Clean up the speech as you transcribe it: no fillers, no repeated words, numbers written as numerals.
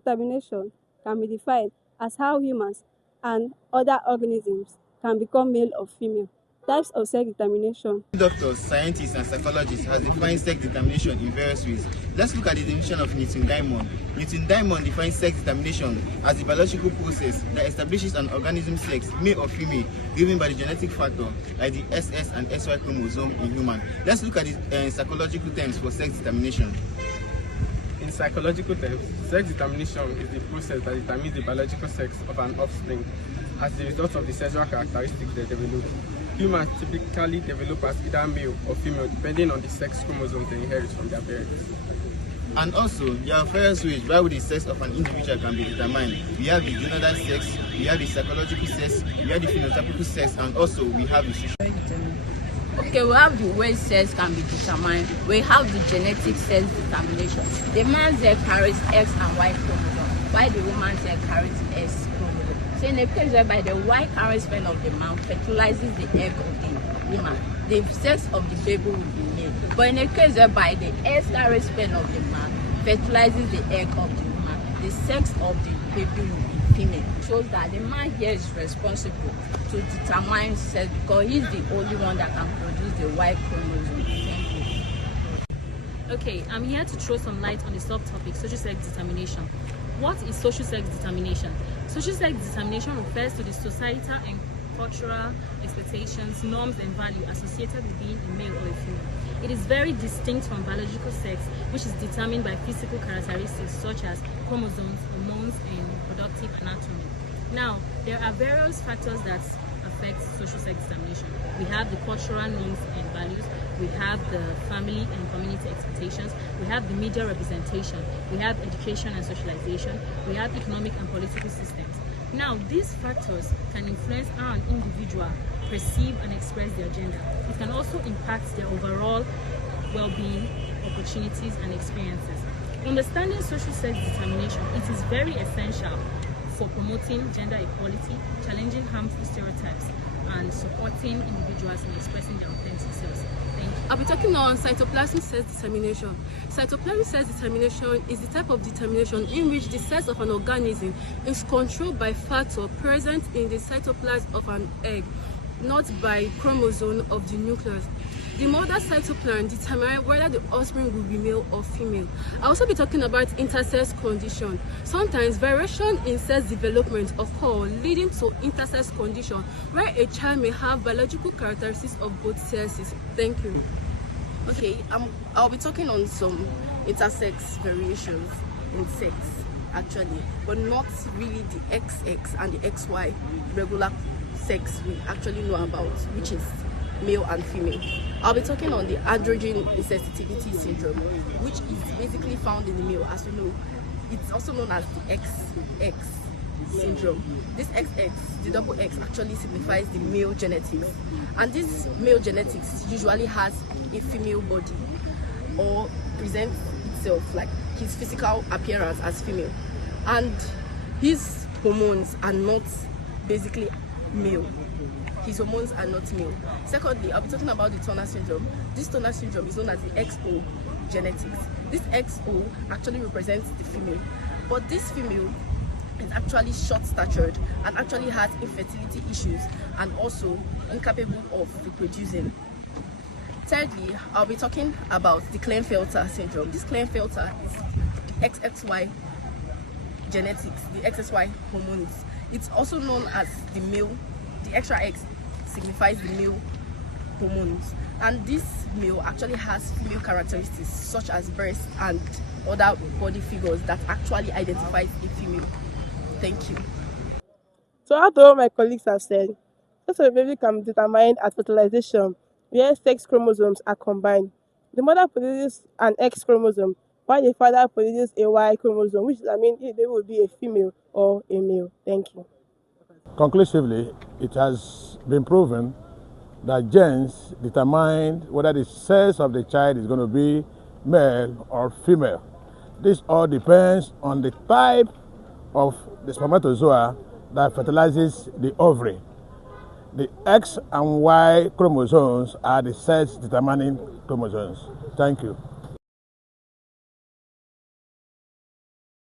determination can be defined as how humans and other organisms can become male or female. Types of sex determination. Doctors, scientists, and psychologists have defined sex determination in various ways. Let's look at the definition of Newton Diamond. Newton Diamond defines sex determination as a biological process that establishes an organism's sex, male or female, driven by the genetic factor like the SS and SY chromosome in human. Let's look at the psychological terms for sex determination. In psychological terms, sex determination is the process that determines the biological sex of an offspring as a result of the sexual characteristics they develop. Humans typically develop as either male or female depending on the sex chromosomes they inherit from their parents. And also, there are various ways by which the sex of an individual can be determined. We have the gender sex, we have the psychological sex, we have the phenotypical sex, and also we have the social. Okay, we have the way sex can be determined. We have the genetic sex determination. The man's sex carries X and Y chromosome, while the woman's sex carries S chromosome. So in a case whereby the Y carrier sperm of the man fertilizes the egg of the woman, the sex of the baby will be male. But in a case whereby the S carrier sperm of the man fertilizes the egg of the woman, the sex of the baby will be female. Shows that the man here is responsible to determine sex because he's the only one that can produce the Y chromosome. Thank you. Okay, I'm here to throw some light on the subtopic social sex determination. What is social sex determination? Social sex determination refers to the societal and cultural expectations, norms, and values associated with being a male or a female. It is very distinct from biological sex, which is determined by physical characteristics such as chromosomes, hormones, and reproductive anatomy. Now, there are various factors that affect social sex determination. We have the cultural norms and values, we have the family and community expectations, we have the media representation, we have education and socialization, we have economic and political systems. Now, these factors can influence how an individual perceive and express their gender. It can also impact their overall well-being, opportunities, and experiences. Understanding social sex determination, it is very essential for promoting gender equality, challenging harmful stereotypes, and supporting individuals in expressing their authentic selves. Thank you. I'll be talking on cytoplasmic sex determination. Cytoplasmic sex determination is the type of determination in which the sex of an organism is controlled by factors present in the cytoplasm of an egg, not by chromosome of the nucleus. The mother cytoplasm determines whether the offspring will be male or female. I'll also be talking about intersex condition. Sometimes variation in sex development occur, leading to intersex condition, where a child may have biological characteristics of both sexes. Thank you. Okay, I'll be talking on some intersex variations in sex, actually, but not really the XX and the XY regular sex we actually know about, which is male and female. I'll be talking on the androgen insensitivity syndrome, which is basically found in the male. As you know, it's also known as the XX syndrome. This XX, the double X, actually signifies the male genetics, and this male genetics usually has a female body or presents itself like his physical appearance as female, and his hormones are not basically male. His hormones are not male. Secondly, I'll be talking about the Turner syndrome. This Turner syndrome is known as the XO genetics. This XO actually represents the female, but this female is actually short-statured and actually has infertility issues and also incapable of reproducing. Thirdly, I'll be talking about the Klinefelter syndrome. This Klinefelter is the XXY genetics, the XXY hormones. It's also known as the male. The extra X signifies the male hormones, and this male actually has female characteristics such as breasts and other body figures that actually identifies a female. Thank you. So although my colleagues have said, sex of a baby can be determined at fertilization, where sex chromosomes are combined. The mother produces an X chromosome, while the father produces a Y chromosome, which they will be a female or a male. Thank you. Conclusively, it has been proven that genes determine whether the sex of the child is going to be male or female. This all depends on the type of the spermatozoa that fertilizes the ovary. The X and Y chromosomes are the sex determining chromosomes. Thank you.